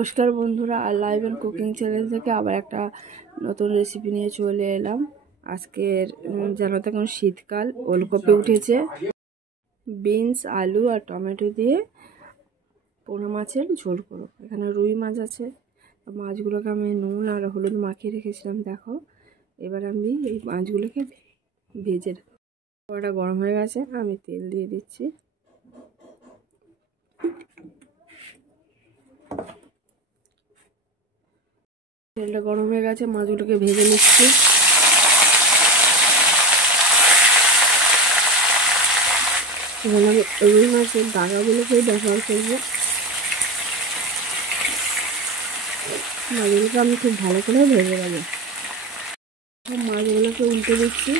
নমস্কার বন্ধুরা, আর live and cooking channel থেকে আবার একটা নতুন রেসিপি নিয়ে চলে এলাম। আজকের জানো তো এখন শীতকাল, ওলকপি উঠেছে, বিনস, আলু আর টমেটো দিয়ে পোনা মাছের ঝোল করো। এখানে রুই মাছ আছে, মাছগুলোকে আমি নুন আর হলুদ মাখিয়ে রেখেছিলাম। দেখো, এবার আমি এই মাছগুলোকে ভেজে নেব। কড়াটা গরম হয়ে গেছে, আমি তেল দিয়ে দিচ্ছি। তেলটা গরম হয়ে গেছে, মাছগুলোকে ভেজে নিচ্ছি। এখানে আমি রুই মাছের দাগাগুলোকেই ব্যবহার করবো। মাছগুলোকে আমি খুব ভালো করে ভেজে নেবো। মাছগুলোকে উল্টে দিচ্ছি।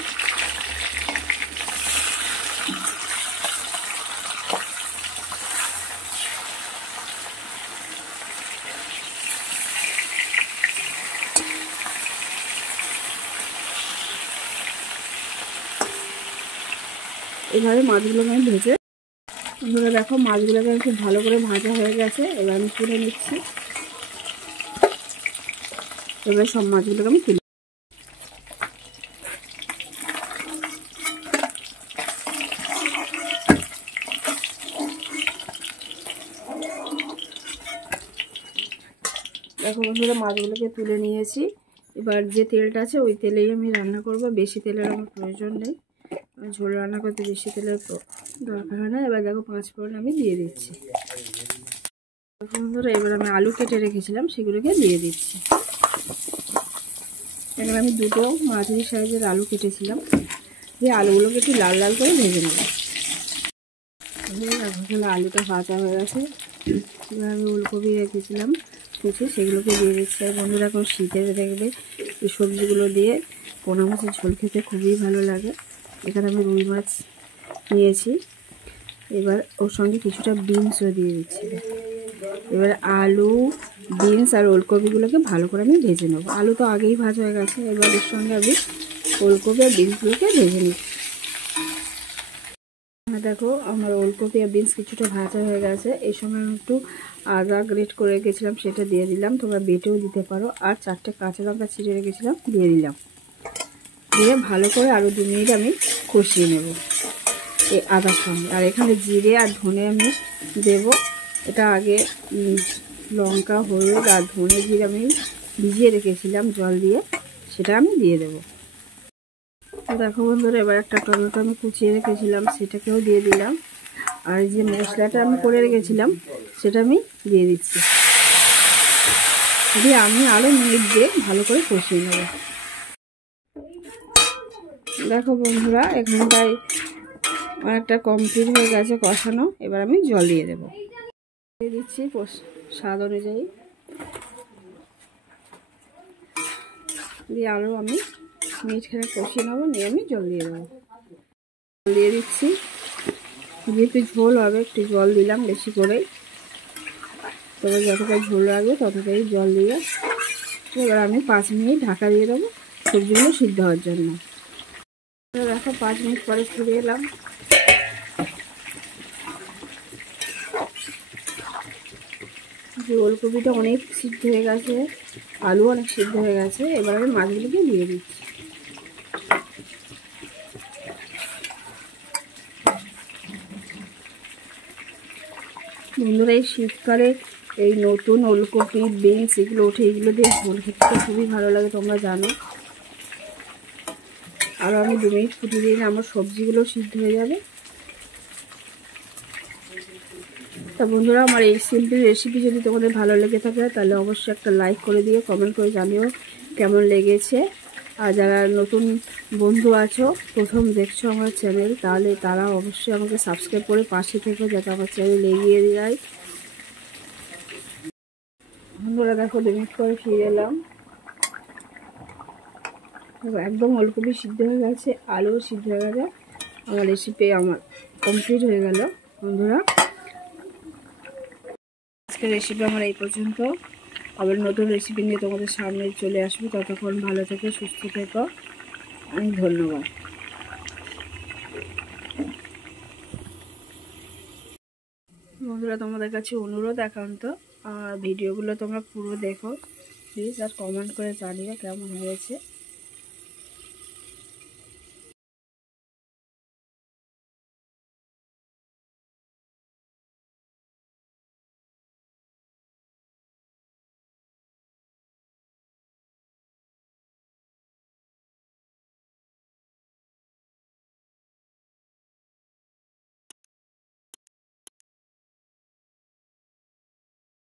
এভাবে মাছগুলোকে আমি ভেজে, বন্ধুরা দেখো মাছগুলোকে খুব ভালো করে ভাজা হয়ে গেছে। এবার আমি তুলে নিচ্ছি। এবার সব মাছগুলোকে আমি তুলে, দেখো বন্ধুরা মাছগুলোকে তুলে নিয়েছি। এবার যে তেলটা আছে ওই তেলেই আমি রান্না করব। বেশি তেলের আমার প্রয়োজন নেই, ঝোল রান্না করতে বেশি তেলের দরকার হয় না। এবার দেখো 5 ফোড়ন আমি দিয়ে দিচ্ছি। বন্ধুরা এবার আমি আলু কেটে রেখেছিলাম, সেগুলোকে দিয়ে দিচ্ছি। এবার আমি দুটো মাঝারি সাইজের আলু কেটেছিলাম, দিয়ে আলুগুলোকে একটু লাল লাল করে ভেজে নেব। আলুটা ভাজা হয়ে গেছে। এবার আমি ওলকপি রেখেছিলাম কুচি, সেগুলোকে দিয়ে দিচ্ছি। আর বন্ধুরা এখন শীতের দেখবে এই সবজিগুলো দিয়ে পোনা মাছের ঝোল খেতে খুবই ভালো লাগে। এখানে আমি রুই মাছ নিয়েছি। এবার ওর সঙ্গে কিছুটা বিনসও দিয়ে দিচ্ছি। এবার আলু, বিনস আর ওলকপিগুলোকে ভালো করে আমি ভেজে নেব। আলু তো আগেই ভাজা হয়ে গেছে। এবার এর সঙ্গে আমি ওলকপি আর বিনসগুলোকে ভেজে নিচ্ছি। দেখো আমার ওলকপি আর বিনস কিছুটা ভাজা হয়ে গেছে। এই সময় আমি একটু আদা গ্রেট করে রেখেছিলাম, সেটা দিয়ে দিলাম। তোমরা বেটেও দিতে পারো। আর 4টে কাঁচা লঙ্কা ছিঁড়ে রেখেছিলাম, দিয়ে দিলাম। দিয়ে ভালো করে আরও 2 মিনিট আমি কষিয়ে নেব এই আদার সঙ্গে। আর এখানে জিরে আর ধনে আমি দেব। এটা আগে লঙ্কা, হলুদ আর ধনে জিরে আমি ভিজিয়ে রেখেছিলাম জল দিয়ে, সেটা আমি দিয়ে দেব। দেখো বন্ধুরা এবার একটা টমেটো আমি কুচিয়ে রেখেছিলাম, সেটাকেও দিয়ে দিলাম। আর যে মশলাটা আমি করে রেখেছিলাম সেটা আমি দিয়ে দিচ্ছি। দিয়ে আমি আরও মিনিট দিয়ে ভালো করে কষিয়ে নেব। দেখো বন্ধুরা এখানটায় অনেকটা কমপ্লিট হয়ে গেছে কষানো। এবার আমি জল দিয়ে দেবো। দিয়ে দিচ্ছি স্বাদ অনুযায়ী। দিয়ে আরও আমি মিনিটখানে কষিয়ে নেবো, নিয়ে আমি জল দিয়ে দেবো। জল দিয়ে দিচ্ছি, যেহেতু ঝোল হবে একটু জল দিলাম বেশি করে। তবে যতটা ঝোল লাগবে ততটাই জল দিয়ে এবার আমি 5 মিনিট ঢাকা দিয়ে দেবো সবজিগুলো সিদ্ধ হওয়ার জন্য। দেখো 5 মিনিট পরে ফিরে এলাম। যে ওলকপিটা অনেক সিদ্ধ হয়ে গেছে, আলু অনেক সিদ্ধ হয়ে গেছে। এবার আমি মাছগুলোকে দিয়ে দিচ্ছি। বন্ধুরা এই শীতকালে এই নতুন ওলকপি, বিনস এগুলো ওঠে, এগুলো দিয়ে ঝোল খেতে খুবই ভালো লাগে, তোমরা জানো। আর আমি 2 মিনিট ফুটিয়ে দিলে আমার সবজিগুলো সিদ্ধ হয়ে যাবে। তা বন্ধুরা আমার এই সিম্পল রেসিপি যদি তোমাদের ভালো লেগে থাকে তাহলে অবশ্যই একটা লাইক করে দিও, কমেন্ট করে জানিও কেমন লেগেছে। আর যারা নতুন বন্ধু আছো, প্রথম দেখছো আমার চ্যানেল, তাহলে তারা অবশ্যই আমাকে সাবস্ক্রাইব করে পাশে থেকো, যাতে আমার চ্যানেল এগিয়ে যায়। বন্ধুরা দেখো 2 মিনিট পরে ফিরে এলাম। একদম ওলকপি সিদ্ধ হয়ে গেছে, আলুও সিদ্ধ হয়ে গেছে। আমার রেসিপি আমার কমপ্লিট হয়ে গেল। বন্ধুরা আজকের রেসিপি আমার এই পর্যন্ত। আবার নতুন রেসিপি নিয়ে তোমাদের সামনে চলে আসবো। ততক্ষণ ভালো থেকো, সুস্থ থেকো। অনেক ধন্যবাদ। বন্ধুরা তোমাদের কাছে অনুরোধ একান্ত, আর ভিডিওগুলো তোমরা পুরো দেখো প্লিজ, আর কমেন্ট করে জানিও কেমন হয়েছে।